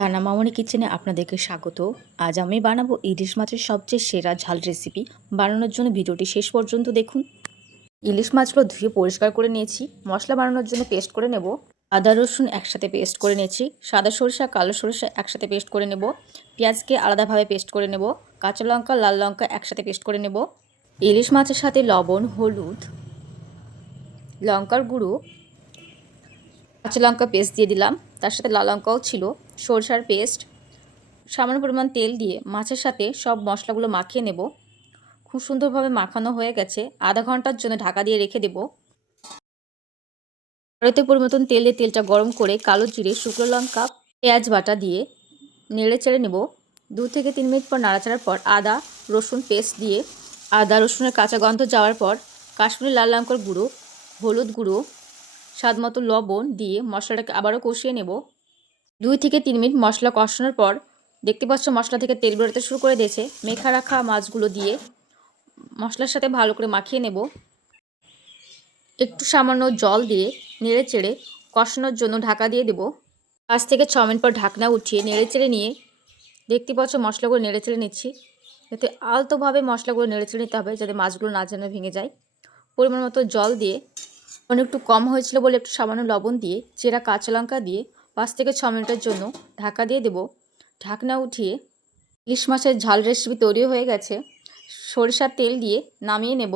রান্না মামনি কিচেনে আপনাদেরকে স্বাগত। আজ আমি বানাবো ইলিশ মাছের সবচেয়ে সেরা ঝাল রেসিপি। বানানোর জন্য ভিডিওটি শেষ পর্যন্ত দেখুন। ইলিশ মাছগুলো ধুয়ে পরিষ্কার করে নিয়েছি। মশলা বানানোর জন্য পেস্ট করে নেব। আদা রসুন একসাথে পেস্ট করে নিয়েছি। সাদা সরিষা কালো সরিষা একসাথে পেস্ট করে নেব। পেঁয়াজকে আলাদাভাবে পেস্ট করে নেব। কাঁচা লঙ্কা লাল লঙ্কা একসাথে পেস্ট করে নেব। ইলিশ মাছের সাথে লবণ হলুদ লঙ্কার গুঁড়ো কাঁচা লঙ্কা পেস্ট দিয়ে দিলাম। তার সাথে লাল লঙ্কাও ছিল। সরষার পেস্ট, সামান্য পরিমাণ তেল দিয়ে মাছের সাথে সব মশলাগুলো মাখিয়ে নেব। খুব সুন্দরভাবে মাখানো হয়ে গেছে। আধা ঘন্টার জন্য ঢাকা দিয়ে রেখে দেব। কড়াইতে পরিমতন তেল দিয়ে তেলটা গরম করে কালো জিরে শুকনো লঙ্কা পেঁয়াজ বাটা দিয়ে নেড়ে চেড়ে নেব। 2 থেকে 3 মিনিট পর নাড়াচাড়ার পর আদা রসুন পেস্ট দিয়ে আদা রসুনের কাঁচা গন্ধ যাওয়ার পর কাশ্মীরি লাল লঙ্কার গুঁড়ো হলুদ গুঁড়ো স্বাদ মতো লবণ দিয়ে মশলাটাকে আবারও কষিয়ে নেব। 2 থেকে 3 মিনিট মশলা কষানোর পর দেখতে পাচ্ছ মশলা থেকে তেল বেরোতে শুরু করে দিয়েছে। মেখে রাখা মাছগুলো দিয়ে মশলার সাথে ভালো করে মাখিয়ে নেব। একটু সামান্য জল দিয়ে নেড়ে চেড়ে কষানোর জন্য ঢাকা দিয়ে দেব। 5 থেকে 6 মিনিট পর ঢাকনা উঠিয়ে নেড়ে চেড়ে নিয়ে দেখতে পাচ্ছ মশলাগুলো নেড়ে চেড়ে নিচ্ছি। যাতে আলতোভাবে মশলাগুলো নেড়ে চেড়ে নিতে হবে, যাতে মাছগুলো না যেন ভেঙে যায়। পরিমাণ মতো জল দিয়ে একটু কম হয়েছিল বলে একটু সামান্য লবণ দিয়ে চেরা কাঁচা লঙ্কা দিয়ে 5 থেকে 6 মিনিটের জন্য ঢাকা দিয়ে দেব। ঢাকনা উঠিয়ে ইলিশ মাছের ঝাল রেসিপি তৈরি হয়ে গেছে। সরিষার তেল দিয়ে নামিয়ে নেব।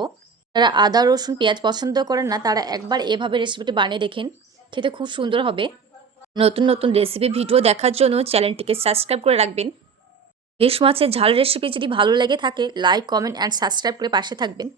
যারা আদা রসুন পেঁয়াজ পছন্দ করেন না তারা একবার এভাবে রেসিপিটি বানিয়ে দেখেন, খেতে খুব সুন্দর হবে। নতুন নতুন রেসিপি ভিডিও দেখার জন্য চ্যানেলটিকে সাবস্ক্রাইব করে রাখবেন। ইলিশ মাছের ঝাল রেসিপি যদি ভালো লেগে থাকে লাইক কমেন্ট অ্যান্ড সাবস্ক্রাইব করে পাশে থাকবেন।